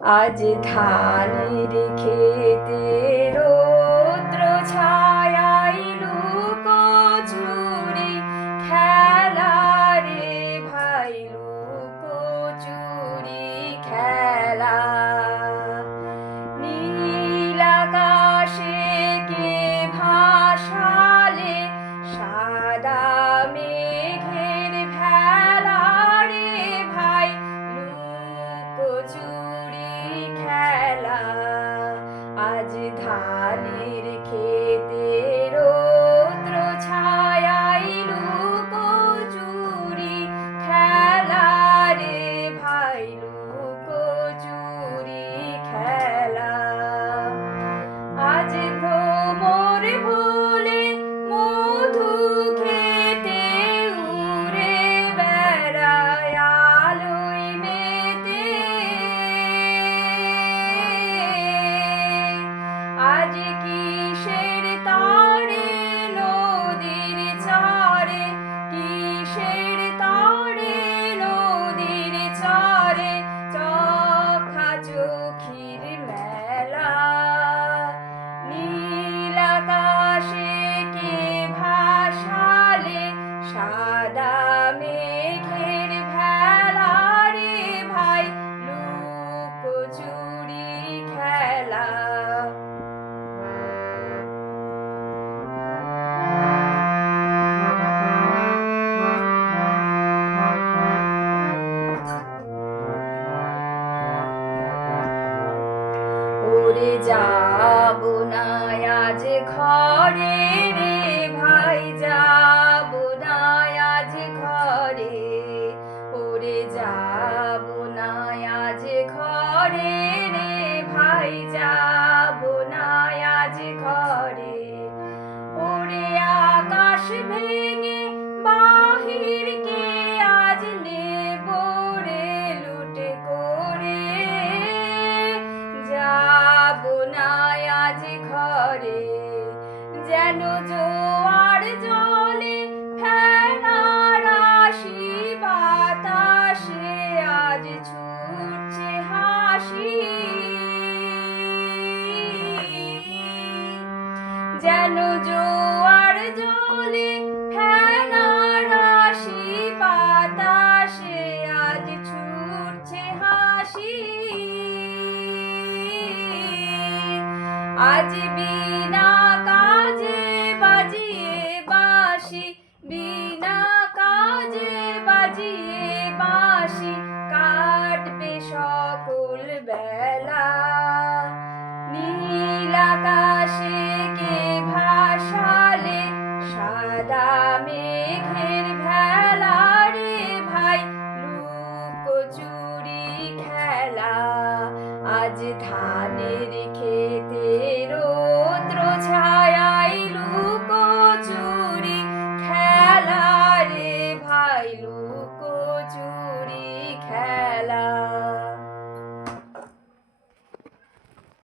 আজ ধানের খেতে রৌদ্র ছায়ায় লুকোচুরি খেলা রে ভাই, লুকোচুরি খেলা। নীল আকাশে কে ভাসালে সাদা মেঘের ভেলা রে ভাই, লুকোচুরি খেলা। আজ ধানের খেতে রৌদ্র ছায়ায় লুকোচুরি খেলা রে ভাই, লুকোচুরি খেলা। আজ ভ্রমর ভুলে মধু খেতে উড়ে বেড়ায় আলোয় মেতে। আজ কিসের তারে নদীর চরে, কিসের তারে নদীর চরে চোখা চোখির মেলা। নীল আকাশে কে ভাসালে সাদা মেঘের ভেলা রে ভাই, লুকোচুরি খেলা। ওরে যাব না আজ ঘরে রে ভাই, যাব না আজ ঘরে। ওরে যাব না আজ ঘরে রে ভাই, যাব না আজ ঘরে। ওরে আকাশ ভেঙে বাহির কে আজ নেব রে লুট করে। যাব না আজ ঘরে, যেন জোয়ার জলে ফেনা রাশি বাতাসে আজ ছুটছে হাসি। যেন জোয়ার জলে ফেনা রাশি বাতাসে আজ ছুটছে হাসি। আজ বিনা কাজে বাজিয়ে বাঁশি, বিনা কাজে বাজিয়ে বাঁশি কাটবে সকল বেলা। নীল আকাশে কে ভাসালে সাদা মেঘের ভেলা রে ভাই, লুকোচুরি খেলা। আজ ধানের খেতে